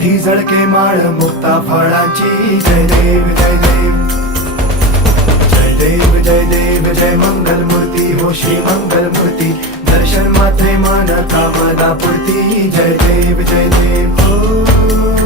मोठी झळके माळ मुक्ता फळाची जय देव जय देव जय देव जय देव जय मंगल मूर्ती हो श्री मंगल मूर्ती दर्शन मात्रे मान कामना पूर्ती जय देव हो